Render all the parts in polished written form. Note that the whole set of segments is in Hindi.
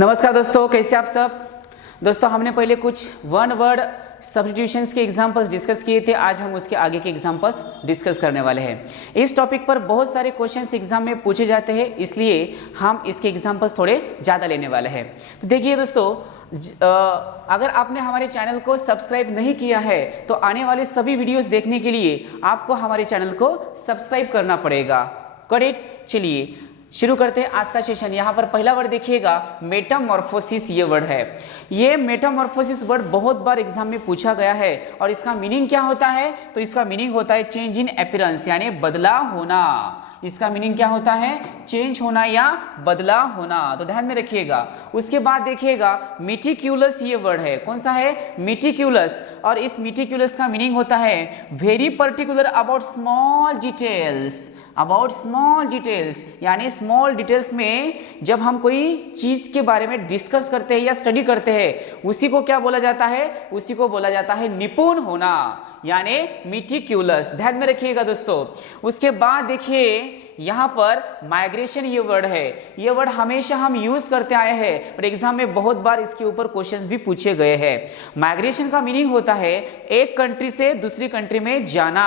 नमस्कार दोस्तों, कैसे आप सब। दोस्तों हमने पहले कुछ वन वर्ड सब्स्टिट्यूशंस के एग्जांपल्स डिस्कस किए थे। आज हम उसके आगे के एग्जांपल्स डिस्कस करने वाले हैं। इस टॉपिक पर बहुत सारे क्वेश्चंस एग्जाम में पूछे जाते हैं, इसलिए हम इसके एग्जांपल्स थोड़े ज़्यादा लेने वाले हैं। तो देखिए दोस्तों, अगर आपने हमारे चैनल को सब्सक्राइब नहीं किया है तो आने वाले सभी वीडियोस देखने के लिए आपको हमारे चैनल को सब्सक्राइब करना पड़ेगा। करेक्ट। चलिए शुरू करते हैं आज का सेशन। यहाँ पर पहला वर्ड देखिएगा, मेटामॉर्फोसिस। ये वर्ड है। ये मेटामॉर्फोसिस वर्ड बहुत बार एग्जाम में पूछा गया है और इसका मीनिंग क्या होता है? तो इसका मीनिंग होता है चेंज इन अपीयरेंस, यानी बदलाव होना। इसका मीनिंग क्या होता है? चेंज होना या बदलाव होना। तो ध्यान में रखिएगा। उसके बाद देखिएगा मेटिक्यूलस। ये वर्ड है, कौन सा है? मेटिक्यूलस। और इस मेटिक्यूलस का मीनिंग होता है very particular about small details. About small details यानी स्मॉल डिटेल्स में जब हम कोई चीज के बारे में डिस्कस करते हैं या स्टडी करते हैं, उसी को क्या बोला जाता है? उसी को बोला जाता है निपुण होना, यानी मेटिक्यूलस। ध्यान में रखिएगा दोस्तों। उसके बाद देखिए यहां पर माइग्रेशन ये वर्ड है। ये वर्ड हमेशा हम यूज करते आए हैं, पर एग्जाम में बहुत बार इसके ऊपर क्वेश्चंस भी पूछे गए हैं। माइग्रेशन का मीनिंग होता है एक कंट्री से दूसरी कंट्री में जाना।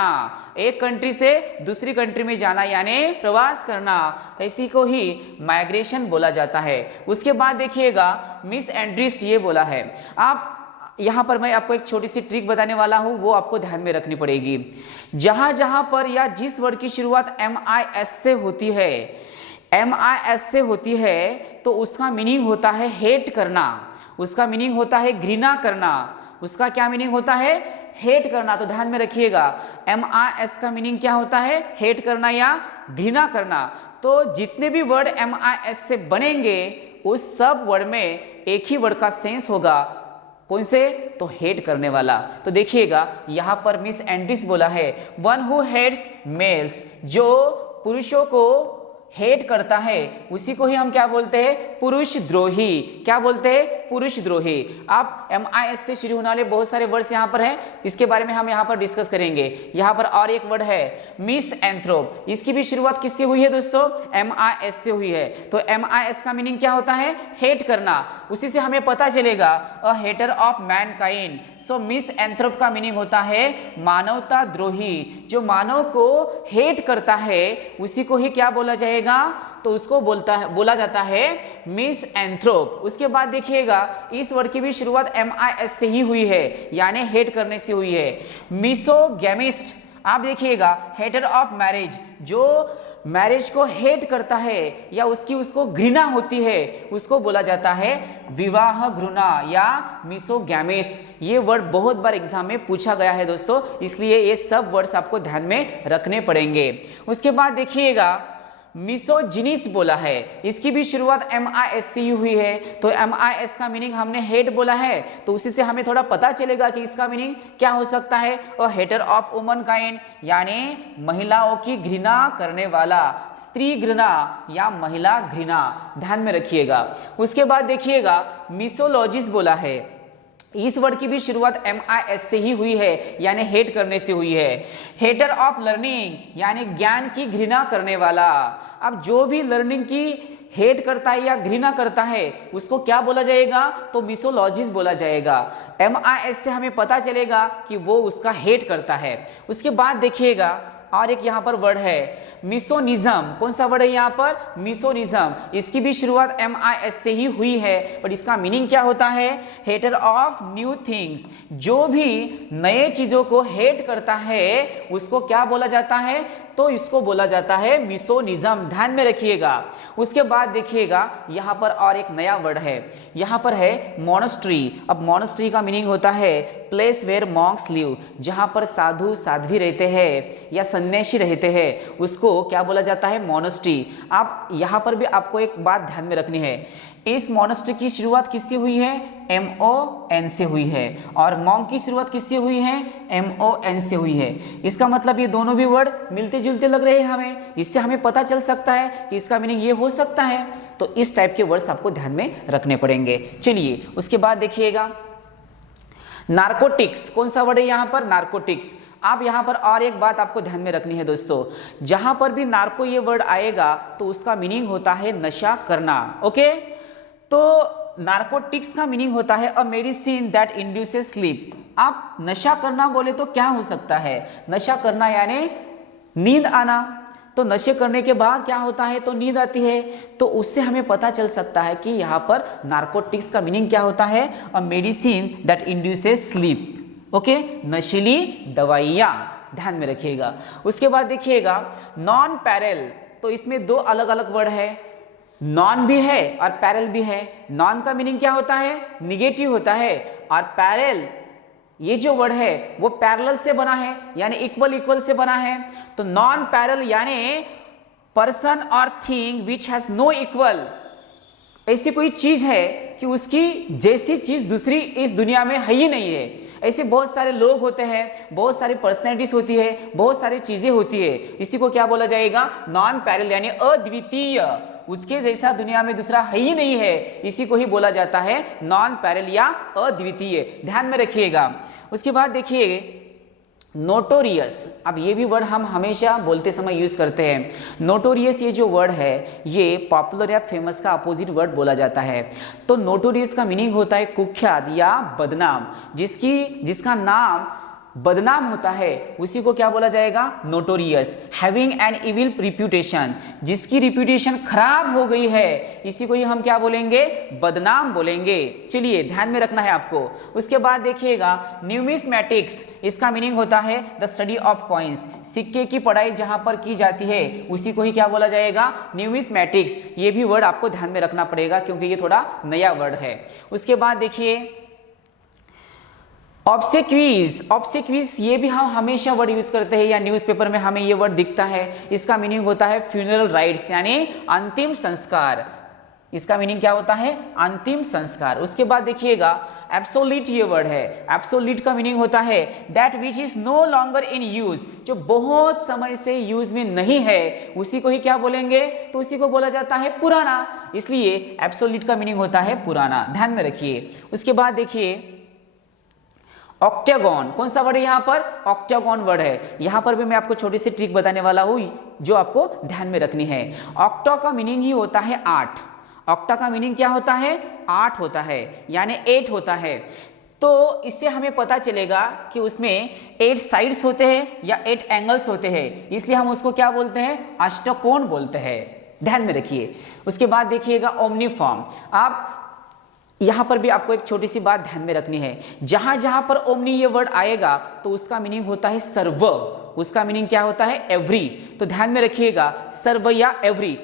एक कंट्री से दूसरी कंट्री में जाना यानी प्रवास करना, इसी को ही माइग्रेशन बोला जाता है। उसके बाद देखिएगा मिस एंट्रिस्ट ये बोला है। आप यहां पर मैं आपको एक छोटी सी ट्रिक बताने वाला हूं, वो आपको ध्यान में रखनी पड़ेगी। जहां जहां पर या जिस वर्ड की शुरुआत MIS से होती है, MIS से होती है, तो उसका मीनिंग होता है हेट करना। उसका मीनिंग होता है घृणा करना। उसका क्या मीनिंग होता है? हेट करना। तो ध्यान में रखिएगा MIS का मीनिंग क्या होता है? हेट करना या घृणा करना। तो जितने भी वर्ड MIS से बनेंगे उस सब वर्ड में एक ही वर्ड का सेंस होगा। कौन से? तो हेट करने वाला। तो देखिएगा यहां पर मिस एंट्रिस बोला है वन हु हेट्स मेल्स। जो पुरुषों को हेट करता है उसी को ही हम क्या बोलते हैं? पुरुष द्रोही। क्या बोलते हैं? पुरुष द्रोही। आप MIS से शुरू होने वाले बहुत सारे वर्ड्स यहाँ पर हैं, इसके बारे में हम यहाँ पर डिस्कस करेंगे। यहाँ पर और एक वर्ड है मिस एंथ्रोप। इसकी भी शुरुआत किससे हुई है दोस्तों? MIS से हुई है। तो MIS का मीनिंग क्या होता है? हेट करना। उसी से हमें पता चलेगा a hater of mankind. So misanthrope का मीनिंग होता है मानवता द्रोही। जो मानव को हेट करता है उसी को ही क्या बोला जाएगा? तो उसको बोला जाता है मिस एंथ्रोप। उसके बाद देखिएगा इस वर्ड की भी शुरुआत MIS से ही हुई है, यानी हेट करने से हुई है। मिसोगैमिस्ट। आप देखिएगा हेटर ऑफ मैरिज। जो मैरिज को हेट करता है या उसको घृणा होती है उसको बोला जाता है विवाह घृणा या मिसोगैमिस्ट। ये वर्ड बहुत बार एग्जाम में पूछा गया है दोस्तों, इसलिए ये सब वर्ड्स आपको ध्यान में रखने पड़ेंगे। उसके बाद देखिएगा मिसोजिनिस्ट बोला है। इसकी भी शुरुआत MIS से ही हुई है। तो MIS का मीनिंग हमने हेट बोला है, तो उसी से हमें थोड़ा पता चलेगा कि इसका मीनिंग क्या हो सकता है। और हेटर ऑफ वुमन काइंड यानी महिलाओं की घृणा करने वाला, स्त्री घृणा या महिला घृणा। ध्यान में रखिएगा। उसके बाद देखिएगा मिसोलॉजिस्ट बोला है। इस वर्ड की भी शुरुआत MIS से ही हुई है, यानी हेट करने से हुई है। हेटर ऑफ लर्निंग यानी ज्ञान की घृणा करने वाला। अब जो भी लर्निंग की हेट करता है या घृणा करता है उसको क्या बोला जाएगा? तो मिसोलॉजिस्ट बोला जाएगा। MIS से हमें पता चलेगा कि वो उसका हेट करता है। उसके बाद देखिएगा और एक यहाँ पर वर्ड है मिसोनिज्म। कौन सा वर्ड है यहाँ पर? मिसोनिज्म। इसकी भी शुरुआत MIS से ही हुई है, पर इसका मीनिंग क्या होता है? Hater of new things. जो भी नए चीजों को हेट करता है उसको क्या बोला जाता है? तो इसको बोला जाता है मिसोनिज्म। ध्यान में रखिएगा। उसके बाद देखिएगा यहाँ पर और एक नया वर्ड है। यहाँ पर है मोनेस्ट्री। अब मोनेस्ट्री का मीनिंग होता है प्लेस वेयर मॉन्क्स लिव। जहाँ पर साधु साध्वी रहते हैं या सन्यासी रहते हैं उसको क्या बोला जाता है? मोनेस्ट्री। आप यहाँ पर भी आपको एक बात ध्यान में रखनी है। इस मोनेस्ट्री की शुरुआत किससे हुई है? MON से हुई है। और मॉन्क की शुरुआत किससे हुई है? MON से हुई है। इसका मतलब ये दोनों भी वर्ड मिलते जुलते लग रहे हैं हमें। इससे हमें पता चल सकता है कि इसका मीनिंग ये हो सकता है। तो इस टाइप के वर्ड्स आपको ध्यान में रखने पड़ेंगे। चलिए उसके बाद देखिएगा नार्कोटिक्स। कौन सा वर्ड है यहाँ पर? नार्कोटिक्स। आप यहाँ पर और एक बात आपको ध्यान में रखनी है दोस्तों, जहां पर भी नार्को ये वर्ड आएगा तो उसका मीनिंग होता है नशा करना। ओके, तो नार्कोटिक्स का मीनिंग होता है a medicine that induces sleep. आप नशा करना बोले तो क्या हो सकता है? नशा करना यानी नींद आना, तो नशे करने के बाद क्या होता है? तो नींद आती है। तो उससे हमें पता चल सकता है कि यहाँ पर नार्कोटिक्स का मीनिंग क्या होता है? A medicine that induces sleep. Okay, नशीली दवाइयाँ, ध्यान में रखिएगा। उसके बाद देखिएगा नॉन पैरेल, तो इसमें दो अलग अलग वर्ड है, नॉन भी है और पैरेल भी है। नॉन का मीनिंग क्या होता है? निगेटिव होता है, और पैरेल ये जो वर्ड है वो पैरेलल से बना है, यानी इक्वल इक्वल से बना है। तो नॉन पैरेलल यानी पर्सन और thing which has no equal, ऐसी कोई चीज है कि उसकी जैसी चीज दूसरी इस दुनिया में है ही नहीं है। ऐसे बहुत सारे लोग होते हैं, बहुत सारी पर्सनैलिटीज होती है, बहुत सारी चीजें होती है, इसी को क्या बोला जाएगा? नॉन पैरेलल यानी अद्वितीय, उसके जैसा दुनिया में दूसरा है ही नहीं है, इसी को ही बोला जाता है नॉन पैरेलल या अद्वितीय। ध्यान में रखिएगा। उसके बाद देखिए नोटोरियस, अब ये भी वर्ड हम हमेशा बोलते समय यूज करते हैं। नोटोरियस ये जो वर्ड है ये पॉपुलर या फेमस का अपोजिट वर्ड बोला जाता है। तो नोटोरियस का मीनिंग होता है कुख्यात या बदनाम, जिसका नाम बदनाम होता है उसी को क्या बोला जाएगा? Notorious. Having an evil reputation, जिसकी रिप्यूटेशन खराब हो गई है, इसी को ही हम क्या बोलेंगे? बदनाम बोलेंगे। चलिए ध्यान में रखना है आपको। उसके बाद देखिएगा न्यूमिस्मैटिक्स, इसका मीनिंग होता है द स्टडी ऑफ कॉइन्स, सिक्के की पढ़ाई जहां पर की जाती है उसी को ही क्या बोला जाएगा? न्यूमिस्मैटिक्स। ये भी वर्ड आपको ध्यान में रखना पड़ेगा क्योंकि ये थोड़ा नया वर्ड है। उसके बाद देखिए ऑब्सेक्वीज, ऑब्सेक्वीज ये भी हम हमेशा वर्ड यूज करते हैं या न्यूज़पेपर में हमें ये वर्ड दिखता है। इसका मीनिंग होता है फ्यूनरल राइट्स यानी अंतिम संस्कार। इसका मीनिंग क्या होता है? अंतिम संस्कार। उसके बाद देखिएगा एब्सोल्यूट ये वर्ड है। एब्सोल्यूट का मीनिंग होता है that which is no longer in use, जो बहुत समय से यूज में नहीं है उसी को ही क्या बोलेंगे? तो उसी को बोला जाता है पुराना, इसलिए एब्सोल्यूट का मीनिंग होता है पुराना। ध्यान में रखिए। उसके बाद देखिए ऑक्टागन, कौन सा वर्ड है यहाँ पर? ऑक्टागन वर्ड है। यहाँ पर भी मैं आपको छोटी सी ट्रिक बताने वाला हूँ जो आपको ध्यान में रखनी है। ऑक्टा का मीनिंग ही होता है 8। ऑक्टा का मीनिंग क्या होता है? 8 होता है, यानी 8 होता है। तो इससे हमें पता चलेगा कि उसमें 8 साइड्स होते हैं या 8 एंगल्स होते हैं, इसलिए हम उसको क्या बोलते हैं? अष्टकोण बोलते हैं। ध्यान में रखिए। उसके बाद देखिएगा ओमनीफॉर्म। आप यहां पर भी आपको एक छोटी सी बात ध्यान में रखनी है, जहां जहां पर ओमनी ये वर्ड आएगा तो उसका मीनिंग होता है सर्व, उसका मीनिंग क्या होता है? एवरी। तो ध्यान में रखिएगा सर्व या एवरी,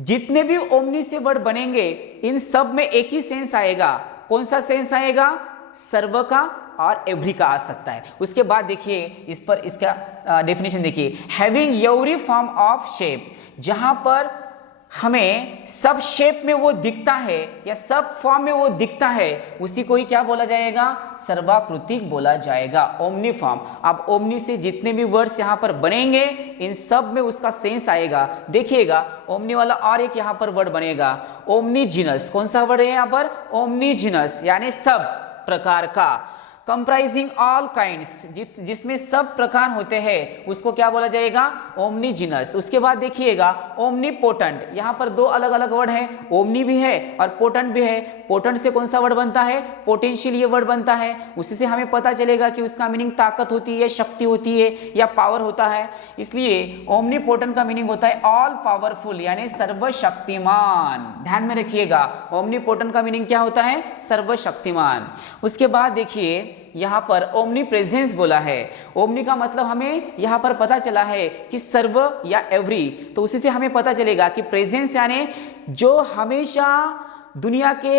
जितने भी ओमनी से वर्ड बनेंगे इन सब में एक ही सेंस आएगा। कौन सा सेंस आएगा? सर्व का और एवरी का आ सकता है। उसके बाद देखिए इस पर इसका डेफिनेशन देखिए, having every form of shape, जहां पर हमें सब शेप में वो दिखता है या सब फॉर्म में वो दिखता है उसी को ही क्या बोला जाएगा? सर्वाकृतिक बोला जाएगा, ओमनी फॉर्म। अब ओमनी से जितने भी वर्ड्स यहाँ पर बनेंगे इन सब में उसका सेंस आएगा। देखिएगा ओमनी वाला और एक यहाँ पर वर्ड बनेगा ओमनीजिनस। कौन सा वर्ड है यहाँ पर? ओमनीजिनस, यानी सब प्रकार का। कंप्राइजिंग ऑल काइंड्स, जिसमें सब प्रकार होते हैं उसको क्या बोला जाएगा? ओमनीजिनस। उसके बाद देखिएगा ओमनीपोटेंट, यहाँ पर दो अलग अलग वर्ड है, ओमनी भी है और पोटेंट भी है। पोटेंट से कौन सा वर्ड बनता है? पोटेंशियल ये वर्ड बनता है। उसी से हमें पता चलेगा कि उसका मीनिंग ताकत होती है, शक्ति होती है या पावर होता है। इसलिए ओमनीपोटेंट का मीनिंग होता है ऑल पावरफुल यानी सर्वशक्तिमान। ध्यान में रखिएगा ओमनीपोटेंट का मीनिंग क्या होता है? सर्वशक्तिमान। उसके बाद देखिए यहां पर ओमनी प्रेजेंस बोला है। ओमनी का मतलब हमें यहां पर पता चला है कि सर्व या एवरी, तो उसी से हमें पता चलेगा कि प्रेजेंस यानी जो हमेशा दुनिया के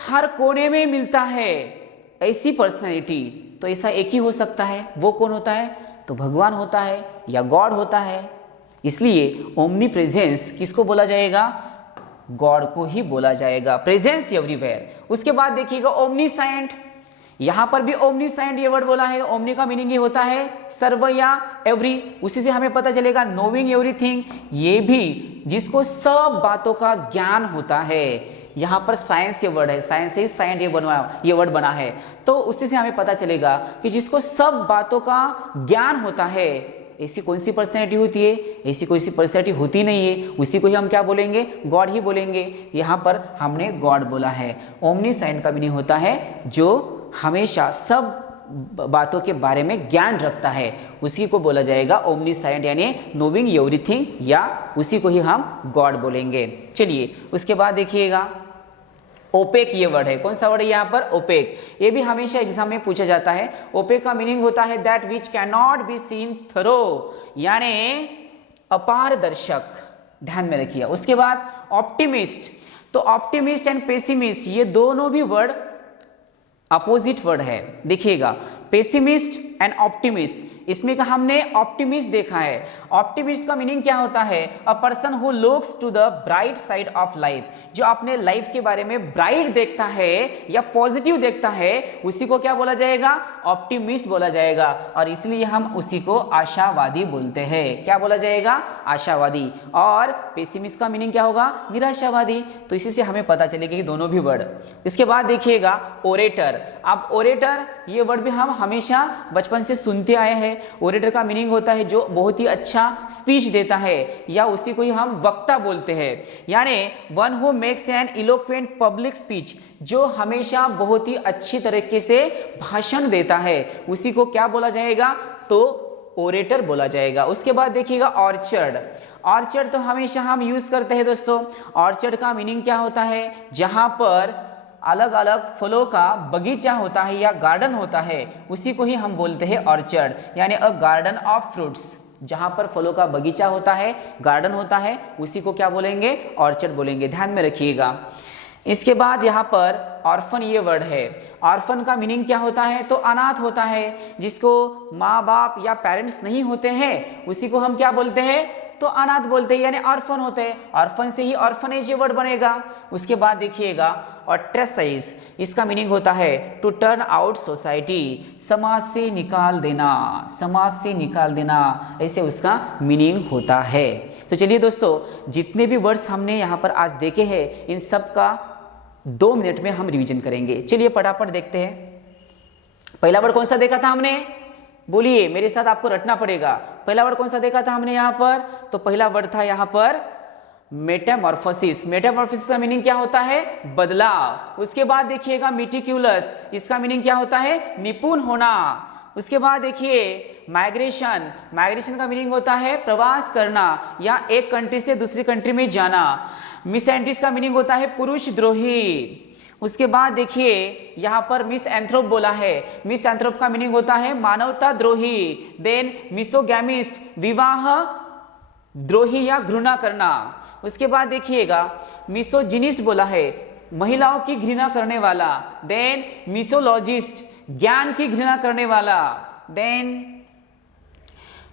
हर कोने में मिलता है, ऐसी पर्सनैलिटी। तो ऐसा एक ही हो सकता है, वो कौन होता है? तो भगवान होता है या गॉड होता है। इसलिए ओमनी प्रेजेंस किसको बोला जाएगा? गॉड को ही बोला जाएगा, प्रेजेंस एवरीवेयर। उसके बाद देखिएगा ओमनीसाइंट, यहां पर भी ओमनीसाइंट ये वर्ड बोला है। ओमनी का मीनिंग ये होता है सर्व या एवरी, उसी से हमें पता चलेगा नोविंग एवरीथिंग, ये भी जिसको सब बातों का ज्ञान होता है। यहां पर साइंस ये वर्ड है, साइंस से साइंट ये वर्ड बना है, तो उसी से हमें पता चलेगा कि जिसको सब बातों का ज्ञान होता है ऐसी कौन सी पर्सनैलिटी होती है? ऐसी कोई सी पर्सनैलिटी होती नहीं है, उसी को ही हम क्या बोलेंगे? गॉड ही बोलेंगे। यहाँ पर हमने गॉड बोला है। ओमनीसाइएंट का मीनिंग होता है जो हमेशा सब बातों के बारे में ज्ञान रखता है, उसी को बोला जाएगा ओमनीसाइएंट, यानी नोइंग एवरीथिंग, या उसी को ही हम गॉड बोलेंगे। चलिए उसके बाद देखिएगा ओपेक ये वर्ड है। कौन सा वर्ड है यहाँ पर? ओपेक। ये भी हमेशा एग्जाम में पूछा जाता है। ओपेक का मीनिंग होता है that which can not be seen through, यानी अपारदर्शक। ध्यान में रखिए। उसके बाद ऑप्टिमिस्ट। तो ऑप्टिमिस्ट एंड पेसिमिस्ट ये दोनों भी वर्ड अपोजिट वर्ड है। देखिएगा पेसिमिस्ट एंड ऑप्टिमिस्ट, इसमें का हमने ऑप्टिमिस्ट देखा है। ऑप्टिमिस्ट का मीनिंग क्या होता है? A person who looks to the bright side of life, जो अपने लाइफ के बारे में ब्राइट देखता है या पॉजिटिव देखता है, उसी को क्या बोला जाएगा? ऑप्टिमिस्ट बोला जाएगा। और इसलिए हम उसी को आशावादी बोलते हैं। क्या बोला जाएगा? आशावादी। और पेसिमिस्ट का मीनिंग क्या होगा? निराशावादी। तो इसी से हमें पता चलेगा कि दोनों भी वर्ड। इसके बाद देखिएगा ओरेटर। अब ओरेटर ये वर्ड भी हम हमेशा बचपन से सुनते आए हैं। ओरेटर का मीनिंग होता है जो बहुत ही अच्छा स्पीच देता है, या उसी को ही हम वक्ता बोलते हैं, यानी one who makes an eloquent public speech, जो हमेशा बहुत ही अच्छी तरीके से भाषण देता है, उसी को क्या बोला जाएगा? तो ओरेटर बोला जाएगा। उसके बाद देखिएगा ऑर्चर्ड। ऑर्चर्ड तो हमेशा हम यूज करते हैं दोस्तों। ऑर्चर्ड का मीनिंग क्या होता है? जहां पर अलग अलग फलों का बगीचा होता है या गार्डन होता है, उसी को ही हम बोलते हैं ऑर्चर्ड, यानी अ गार्डन ऑफ फ्रूट्स। जहां पर फलों का बगीचा होता है, गार्डन होता है, उसी को क्या बोलेंगे? ऑर्चर्ड बोलेंगे। ध्यान में रखिएगा। इसके बाद यहाँ पर ऑर्फन ये वर्ड है। ऑर्फन का मीनिंग क्या होता है? तो अनाथ होता है, जिसको माँ बाप या पेरेंट्स नहीं होते हैं, उसी को हम क्या बोलते हैं? तो अनाथ बोलते हैं, यानी ऑर्फन होते हैं। ऑर्फन से ही ऑर्फनेज ये वर्ड बनेगा। उसके बाद देखिएगा ऑस्ट्रेसाइज। इसका मीनिंग होता है टू टर्न आउट सोसाइटी, समाज से निकाल देना, समाज से निकाल देना, ऐसे उसका मीनिंग होता है। तो चलिए दोस्तों, जितने भी वर्ड्स हमने यहाँ पर आज देखे हैं, इन सब का 2 मिनट में हम रिवीजन करेंगे। चलिए फटाफट देखते हैं। पहला वर्ड कौन सा देखा था हमने? बोलिए, मेरे साथ आपको रटना पड़ेगा। पहला वर्ड कौन सा देखा था हमने यहाँ पर? तो पहला वर्ड था यहाँ पर मेटामॉर्फोसिस। मेटामॉर्फोसिस का मीनिंग क्या होता है? बदलाव। उसके बाद देखिएगा मेटिकुलस। इसका मीनिंग क्या होता है? निपुण होना। उसके बाद देखिए माइग्रेशन। माइग्रेशन का मीनिंग होता है प्रवास करना या एक कंट्री से दूसरी कंट्री में जाना। मिसएंटिस का मीनिंग होता है पुरुष द्रोही। उसके बाद देखिए यहाँ पर मिस एंथ्रोप बोला है। मिस एंथ्रोप का मीनिंग होता है मानवता द्रोही। देन मिसोगैमिस्ट, विवाह द्रोही या घृणा करना। उसके बाद देखिएगा मिसोजिनिस्ट बोला है, महिलाओं की घृणा करने वाला। देन मिसोलॉजिस्ट, ज्ञान की घृणा करने वाला। देन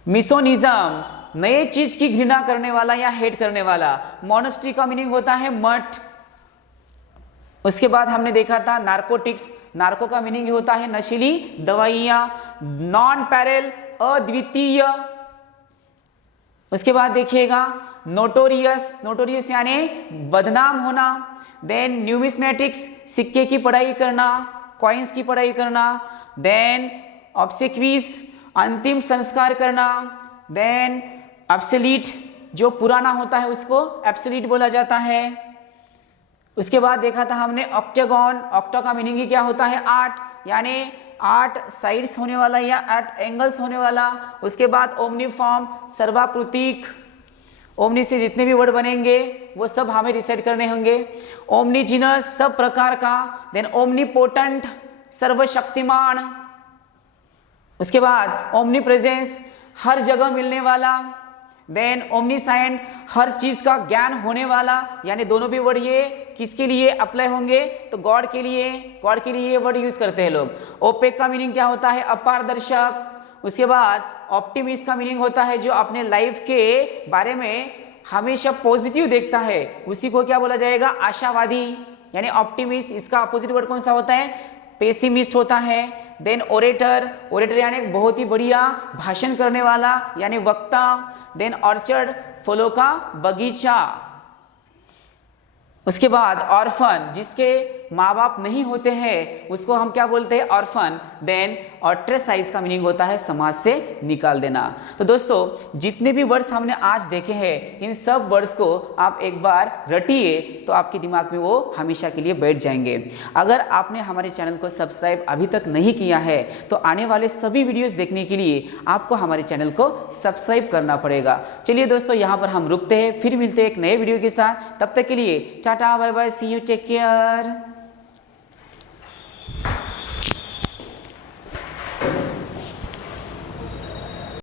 मिसोनिज्म, नए चीज की घृणा करने वाला या हेट करने वाला। मोनेस्ट्री का मीनिंग होता है मठ। उसके बाद हमने देखा था नार्कोटिक्स। नार्को का मीनिंग होता है नशीली दवाइयां। नॉन पैरेल, अद्वितीय। उसके बाद देखिएगा नोटोरियस। नोटोरियस यानी बदनाम होना। देन न्यूमिस्मेटिक्स, सिक्के की पढ़ाई करना, कॉइन्स की पढ़ाई करना। देन ऑब्सेक्विस, अंतिम संस्कार करना। देन ऑब्सोलीट, जो पुराना होता है उसको ऑब्सोलीट बोला जाता है। उसके बाद देखा था हमने ऑक्टेगॉन। ऑक्टा का मीनिंग ही क्या होता है? 8, यानी 8 साइड्स होने वाला या 8 एंगल्स होने वाला। उसके बाद ओमनीफॉर्म, सर्वाकृतिक। ओमनी से जितने भी वर्ड बनेंगे वो सब हमें रिसेट करने होंगे। ओमनीजिनस, सब प्रकार का। देन ओमनीपोटेंट, सर्वशक्तिमान। उसके बाद ओमनी प्रेजेंस, हर जगह मिलने वाला। देन ओमनीसाइएंट, हर चीज का ज्ञान होने वाला। यानी दोनों भी वर्ड ये किसके लिए अप्लाई होंगे? तो गॉड के लिए। गॉड के लिए ये वर्ड यूज करते हैं लोग। ओपेक का मीनिंग क्या होता है? अपारदर्शक। उसके बाद ऑप्टिमिस्ट का मीनिंग होता है जो अपने लाइफ के बारे में हमेशा पॉजिटिव देखता है, उसी को क्या बोला जाएगा? आशावादी, यानी ऑप्टिमिस्ट। इसका अपोजिट वर्ड कौन सा होता है? पेसिमिस्ट होता है। देन ओरेटर, ओरेटर यानी बहुत ही बढ़िया भाषण करने वाला यानी वक्ता। देन ऑर्चर्ड, फलों का बगीचा। उसके बाद ऑर्फन, जिसके माँ बाप नहीं होते हैं उसको हम क्या बोलते हैं, ऑर्फन। देन ऑस्ट्रेसाइज का मीनिंग होता है समाज से निकाल देना। तो दोस्तों जितने भी वर्ड्स हमने आज देखे हैं इन सब वर्ड्स को आप एक बार रटिए तो आपके दिमाग में वो हमेशा के लिए बैठ जाएंगे। अगर आपने हमारे चैनल को सब्सक्राइब अभी तक नहीं किया है तो आने वाले सभी वीडियोस देखने के लिए आपको हमारे चैनल को सब्सक्राइब करना पड़ेगा। चलिए दोस्तों यहाँ पर हम रुकते हैं, फिर मिलते हैं एक नए वीडियो के साथ। तब तक के लिए tata bye bye, see you, take care.